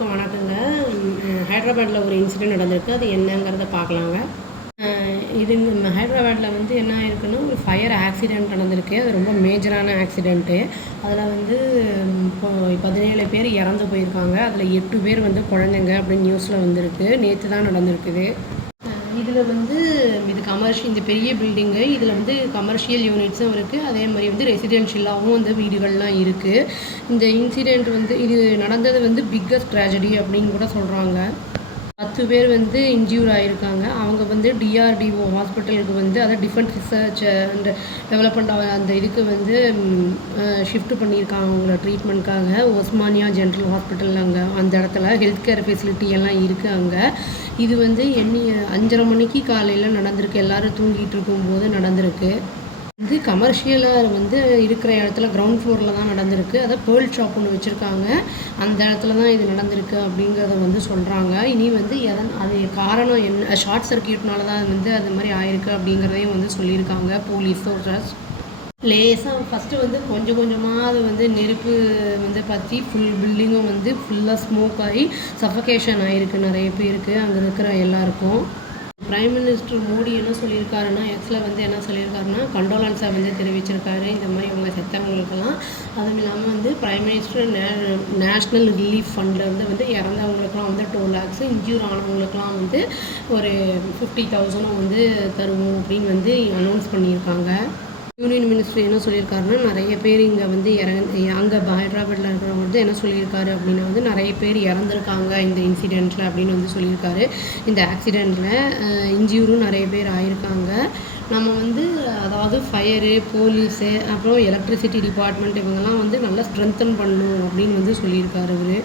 எல்லாருக்கும் வணக்கங்க. ஹைதராபாத்தில் ஒரு இன்சிடெண்ட் நடந்திருக்கு. அது என்னங்கிறத பார்க்கலாங்க. இது நம்ம ஹைதராபாத்தில் வந்து என்ன ஆயிருக்குன்னா ஒரு ஃபயர் ஆக்சிடெண்ட் நடந்திருக்கு. அது ரொம்ப மேஜரான ஆக்சிடெண்ட்டு அதில் வந்து இப்போ பதினேழு பேர் இறந்து போயிருக்காங்க. அதில் எட்டு பேர் வந்து குழந்தைங்க அப்படின்னு நியூஸில் வந்திருக்கு. நேற்று தான் நடந்திருக்குது. இதில் வந்து இது கமர்ஷியல் இந்த பெரிய பில்டிங்கு இதில் வந்து கமர்ஷியல் யூனிட்ஸும் இருக்குது அதே மாதிரி வந்து ரெசிடென்ஷியலாகவும் வந்து வீடுகள்லாம் இருக்குது இந்த இன்சிடெண்ட் வந்து இது நடந்தது வந்து பிக்கஸ்ட் ட்ராஜடி அப்படின்னு கூட சொல்கிறாங்க பத்து பேர் வந்து இன்ஜூர் ஆகியிருக்காங்க அவங்க வந்து டிஆர்டிஓ ஹாஸ்பிட்டலுக்கு வந்து அதை டிஃபென்ஸ் ரிசர்ச் அண்ட் டெவலப்மெண்ட் அந்த இதுக்கு வந்து ஷிஃப்ட் பண்ணியிருக்காங்க அவங்கள ட்ரீட்மெண்ட்காக ஒஸ்மானியா ஜென்ரல் ஹாஸ்பிட்டல் அங்கே அந்த இடத்துல ஹெல்த் கேர் ஃபெசிலிட்டி எல்லாம் இருக்குது அங்கே. இது வந்து எண்ணி அஞ்சரை மணிக்கு காலையில் நடந்திருக்கு. எல்லோரும் தூங்கிட்டு இருக்கும்போது நடந்திருக்கு. இது கமர்ஷியலாக வந்து இருக்கிற இடத்துல கிரவுண்ட் ஃப்ளோரில் தான் நடந்திருக்கு. அதை பேர்ல் ஷாப் ஒன்று வச்சுருக்காங்க. அந்த இடத்துல தான் இது நடந்திருக்கு அப்படிங்கிறத வந்து சொல்கிறாங்க இனி வந்து எதன் அது காரணம் என்ன ஷார்ட் சர்க்கியூட்னால தான் வந்து அது மாதிரி ஆயிருக்கு அப்படிங்கிறதையும் வந்து சொல்லியிருக்காங்க போலீஸ் சோர்சஸ் லேசாக ஃபஸ்ட்டு வந்து கொஞ்சம் கொஞ்சமாக அது வந்து நெருப்பு வந்து பற்றி ஃபுல் பில்டிங்கும் வந்து ஃபுல்லாக ஸ்மோக் ஆகி சஃபகேஷன் ஆகிருக்கு நிறைய பேருக்கு. அங்கே இருக்கிற எல்லாருக்கும். பிரைம் மினிஸ்டர் மோடி என்ன சொல்லியிருக்காருன்னா எக்ஸில் வந்து என்ன சொல்லியிருக்காருன்னா கண்டோலன்ஸை வந்து தெரிவிச்சிருக்காரு. இந்த மாதிரி இவங்க செத்தவங்களுக்கெல்லாம். அதுவும் இல்லாமல் வந்து பிரைம் மினிஸ்டர் நே நேஷ்னல் ரிலீஃப் ஃபண்ட்லேருந்து வந்து இறந்தவங்களுக்குலாம் வந்து டூ லேக்ஸு இன்ஜூர் ஆனவங்களுக்குலாம் வந்து ஒரு ஃபிஃப்டி தௌசண்டும் வந்து தருவோம் அப்படின்னு வந்து அனௌன்ஸ் பண்ணியிருக்காங்க. யூனியன் மினிஸ்டர் என்ன சொல்லியிருக்காருன்னா நிறைய பேர் இங்கே வந்து இறங்க அங்கே ஹைதராபாத்தில் வந்து என்ன சொல்லியிருக்காரு அப்படின்னா வந்து நிறைய பேர் இறந்துருக்காங்க இந்த இன்சிடெண்ட்டில் அப்படின்னு வந்து சொல்லியிருக்காரு. இந்த ஆக்சிடெண்ட்டில் இன்ஜூரும் நிறைய பேர் ஆயிருக்காங்க. நம்ம வந்து அதாவது ஃபயரு போலீஸு அப்புறம் எலக்ட்ரிசிட்டி டிபார்ட்மெண்ட் இவங்கெல்லாம் வந்து நல்லா ஸ்ட்ரென்தன் பண்ணணும் அப்படின்னு வந்து சொல்லியிருக்காரு அவர்.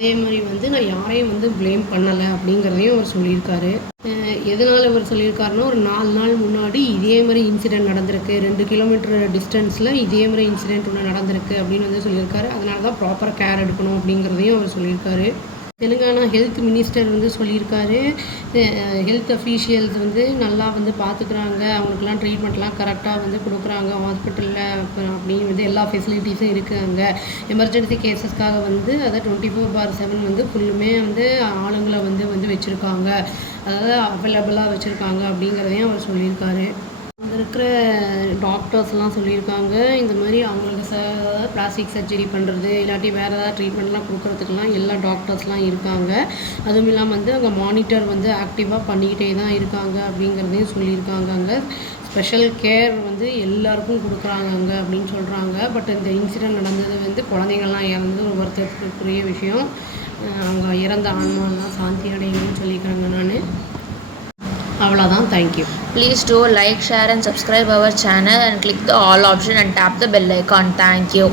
அதே மாதிரி வந்து நான் யாரையும் வந்து ப்ளேம் பண்ணலை அப்படிங்கிறதையும் அவர் சொல்லியிருக்காரு. எதனால் இவர் சொல்லியிருக்காருன்னா ஒரு நாலு நாள் முன்னாடி இதே மாதிரி இன்சிடெண்ட் நடந்திருக்கு. ரெண்டு கிலோமீட்டர் டிஸ்டன்ஸில் இதே மாதிரி இன்சிடெண்ட் ஒன்று நடந்திருக்கு அப்படின்னு வந்து சொல்லியிருக்காரு. அதனால தான் ப்ராப்பர் கேர் எடுக்கணும் அப்படிங்கிறதையும் அவர் சொல்லியிருக்காரு. தெலுங்கானா ஹெல்த் மினிஸ்டர் வந்து சொல்லியிருக்காரு. ஹெல்த் அஃபீஷியல்ஸ் வந்து நல்லா வந்து பார்த்துக்குறாங்க அவங்களுக்குலாம் ட்ரீட்மெண்ட்லாம் கரெக்டாக வந்து கொடுக்குறாங்க. ஹாஸ்பிட்டலில் அப்புறம் அப்படின்னு வந்து எல்லா ஃபெசிலிட்டிஸும் இருக்குது அங்கே எமர்ஜென்சி கேசஸ்க்காக வந்து அதை டுவெண்ட்டி ஃபோர் பார் செவன் வந்து ஃபுல்லுமே வந்து ஆளுங்களை வந்து வந்து வச்சுருக்காங்க. அதாவது அவைலபிளாக வச்சுருக்காங்க அப்படிங்கிறதையும் அவர் சொல்லியிருக்காரு. அங்கே இருக்கிற டாக்டர்ஸ்லாம் சொல்லியிருக்காங்க. இந்த மாதிரி அவங்களுக்கு சர்ஜரிஸை அதாவது பிளாஸ்டிக் சர்ஜரி பண்ணுறது இல்லாட்டி வேறு ஏதாவது ட்ரீட்மெண்ட்லாம் கொடுக்குறதுக்கெலாம் எல்லா டாக்டர்ஸ்லாம் இருக்காங்க. அதுவும் இல்லாமல் வந்து அங்கே மானிட்டர் வந்து ஆக்டிவாக பண்ணிக்கிட்டே தான் இருக்காங்க அப்படிங்கிறதையும் சொல்லியிருக்காங்க அங்கே. ஸ்பெஷல் கேர் வந்து எல்லாருக்கும் கொடுக்குறாங்க அங்கே அப்படின்னு சொல்கிறாங்க பட் இந்த இன்சிடெண்ட் நடந்தது வந்து குழந்தைங்கள்லாம் இறந்து ஒரு வருத்தத்துக்குரிய விஷயம் அவங்க இறந்த ஆன்மாலாம் சாந்தி அடையணும்னு சொல்லிக்கிறேங்க நான். அவ்வளோதான் thank you please do like share and subscribe our channel and click the all option and tap the bell icon thank you